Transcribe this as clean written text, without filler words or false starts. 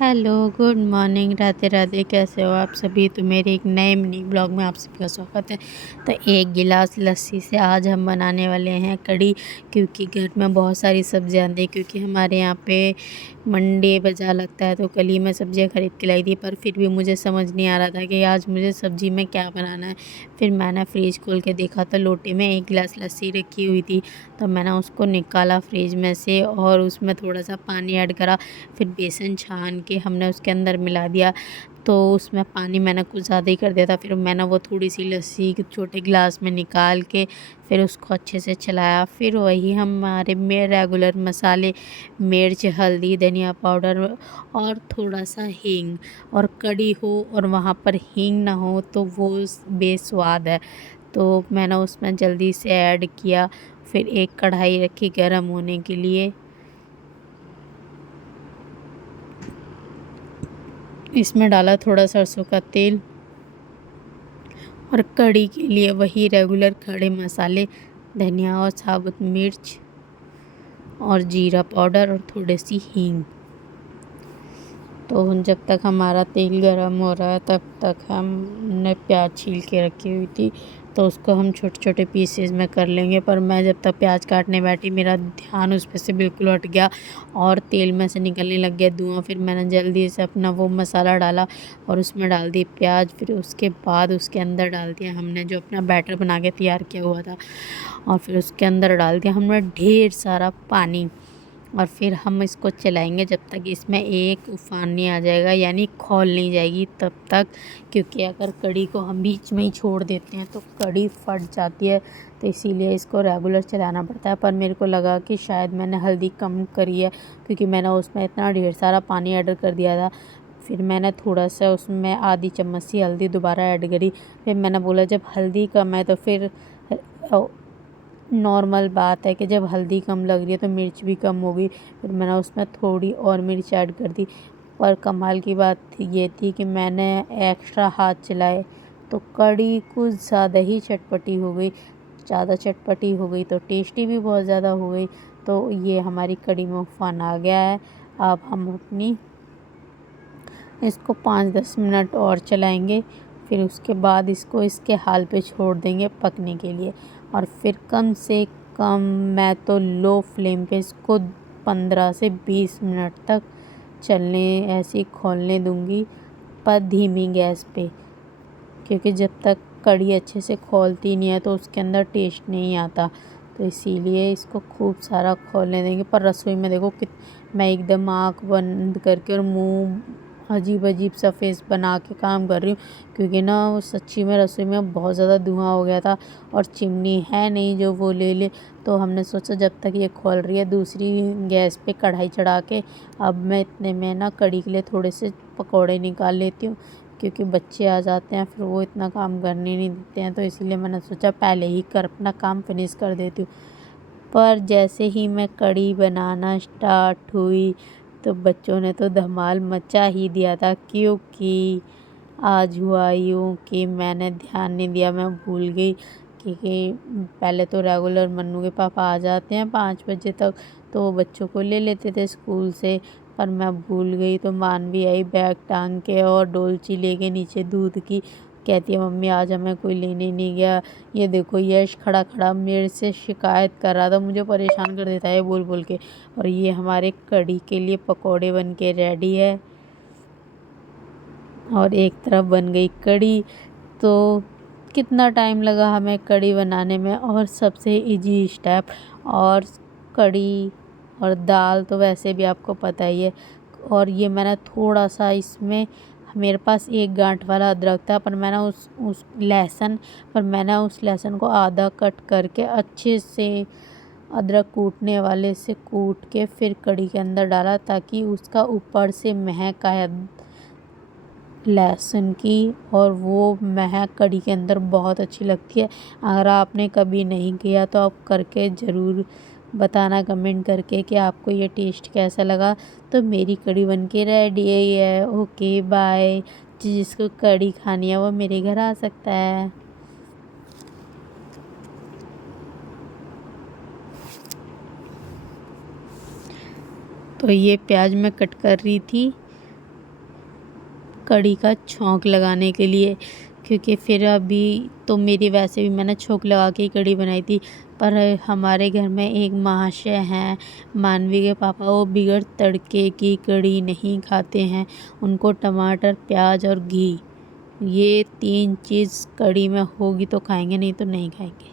Hello, good morning, Radhe Radhe. कैसे हो आप सभी? तो मेरे एक नए मिनी ब्लॉग में आप सभी का स्वागत है। तो एक गिलास लस्सी से आज हम बनाने वाले हैं कढ़ी, क्योंकि घर में बहुत सारी सब्जियां थी। क्योंकि हमारे यहाँ पे मंडे बाजार लगता है, तो कल ही मैं सब्जियां खरीद के लाई थी। पर फिर भी मुझे समझ नहीं आ रहा था कि आज मुझे सब्जी में क्या बनाना है। फिर मैंने फ्रिज खोल के देखा तो लोटे में एक गिलास लस्सी रखी हुई थी। तो मैंने उसको निकाला फ्रिज में से और उसमें थोड़ा सा पानी ऐड करा। फिर बेसन छान के हमने उसके अंदर मिला दिया। तो उसमें पानी मैंने कुछ ज़्यादा ही कर दिया था। फिर मैंने वो थोड़ी सी लस्सी छोटे गिलास में निकाल के फिर उसको अच्छे से चलाया। फिर वही हमारे में रेगुलर मसाले, मिर्च, हल्दी, धनिया पाउडर और थोड़ा सा हींग। और कड़ी हो और वहाँ पर हींग ना हो तो वो बेस्वाद है। तो मैंने उसमें जल्दी से ऐड किया। फिर एक कढ़ाई रखी गर्म होने के लिए। इसमें डाला थोड़ा सरसों का तेल और कढ़ी के लिए वही रेगुलर खड़े मसाले, धनिया और साबुत मिर्च और जीरा पाउडर और थोड़ी सी हींग। तो जब तक हमारा तेल गरम हो रहा है तब तक हमने प्याज छील के रखी हुई थी, तो उसको हम छोटे छोटे पीसेस में कर लेंगे। पर मैं जब तक प्याज काटने बैठी मेरा ध्यान उस पर से बिल्कुल हट गया और तेल में से निकलने लग गया धुआं। फिर मैंने जल्दी से अपना वो मसाला डाला और उसमें डाल दी प्याज। फिर उसके बाद उसके अंदर डाल दिया हमने जो अपना बैटर बना के तैयार किया हुआ था। और फिर उसके अंदर डाल दिया हमने ढेर सारा पानी। और फिर हम इसको चलाएंगे जब तक इसमें एक उफान नहीं आ जाएगा, यानी खौल नहीं जाएगी तब तक। क्योंकि अगर कड़ी को हम बीच में ही छोड़ देते हैं तो कड़ी फट जाती है। तो इसीलिए इसको रेगुलर चलाना पड़ता है। पर मेरे को लगा कि शायद मैंने हल्दी कम करी है, क्योंकि मैंने उसमें इतना ढेर सारा पानी ऐड कर दिया था। फिर मैंने थोड़ा सा उसमें आधी चम्मच सी हल्दी दोबारा ऐड करी। फिर मैंने बोला जब हल्दी कम है तो फिर नॉर्मल बात है कि जब हल्दी कम लग रही है तो मिर्च भी कम होगी। फिर मैंने उसमें थोड़ी और मिर्च ऐड कर दी। पर कमाल की बात ये थी कि मैंने एक्स्ट्रा हाथ चलाए तो कड़ी कुछ ज़्यादा ही चटपटी हो गई। ज़्यादा चटपटी हो गई तो टेस्टी भी बहुत ज़्यादा हो गई। तो ये हमारी कड़ी में उफान आ गया है। अब हम अपनी इसको 5-10 मिनट और चलाएंगे। फिर उसके बाद इसको इसके हाल पे छोड़ देंगे पकने के लिए। और फिर कम से कम मैं तो लो फ्लेम पे इसको 15 से 20 मिनट तक चलने ऐसे ही खोलने दूंगी, पर धीमी गैस पे। क्योंकि जब तक कड़ी अच्छे से खौलती नहीं है तो उसके अंदर टेस्ट नहीं आता। तो इसीलिए इसको खूब सारा खोलने देंगे। पर रसोई में देखो कि मैं एकदम आँख बंद करके और मुंह अजीब अजीब सा फेस बना के काम कर रही हूँ। क्योंकि ना वो सच्ची में रसोई में बहुत ज़्यादा धुआं हो गया था और चिमनी है नहीं जो वो ले ले। तो हमने सोचा जब तक ये खोल रही है दूसरी गैस पे कढ़ाई चढ़ा के अब मैं इतने में ना कड़ी के लिए थोड़े से पकौड़े निकाल लेती हूँ। क्योंकि बच्चे आ जाते हैं फिर वो इतना काम करने नहीं देते हैं। तो इसीलिए मैंने सोचा पहले ही कर अपना काम फिनिश कर देती हूँ। पर जैसे ही मैं कड़ी बनाना स्टार्ट हुई तो बच्चों ने तो धमाल मचा ही दिया था। क्योंकि आज हुआ यूँ कि मैंने ध्यान नहीं दिया, मैं भूल गई। क्योंकि पहले तो रेगुलर मन्नू के पापा आ जाते हैं 5 बजे तक, तो वो बच्चों को ले लेते थे स्कूल से। पर मैं भूल गई तो मानवी आई बैग टांग के और डोलची लेके नीचे दूध की। कहती है मम्मी आज हमें कोई लेने नहीं गया। ये देखो यश खड़ा खड़ा मेरे से शिकायत कर रहा था, मुझे परेशान कर देता है बोल बोल के। और ये हमारे कड़ी के लिए पकोड़े बन के रेडी है। और एक तरफ बन गई कड़ी। तो कितना टाइम लगा हमें कड़ी बनाने में, और सबसे इजी स्टेप। और कड़ी और दाल तो वैसे भी आपको पता ही है। और ये मैंने थोड़ा सा इसमें, मेरे पास एक गांठ वाला अदरक था पर मैंने उस लहसुन पर मैंने उस लहसुन को आधा कट करके अच्छे से अदरक कूटने वाले से कूट के फिर कड़ी के अंदर डाला, ताकि उसका ऊपर से महक आए लहसुन की। और वो महक कड़ी के अंदर बहुत अच्छी लगती है। अगर आपने कभी नहीं किया तो आप करके ज़रूर बताना कमेंट करके कि आपको ये टेस्ट कैसा लगा। तो मेरी कड़ी बन के रेडी है। Okay bye. जिसको कड़ी खानी है वो मेरे घर आ सकता है। तो ये प्याज मैं कट कर रही थी कढ़ी का छौंक लगाने के लिए, क्योंकि फिर अभी तो मेरी वैसे भी मैंने छौंक लगा के ही कढ़ी बनाई थी। पर हमारे घर में एक महाशय हैं, मानवी के पापा, वो बिगड़ तड़के की कढ़ी नहीं खाते हैं। उनको टमाटर, प्याज और घी, ये 3 चीज़ कढ़ी में होगी तो खाएंगे, नहीं तो नहीं खाएंगे।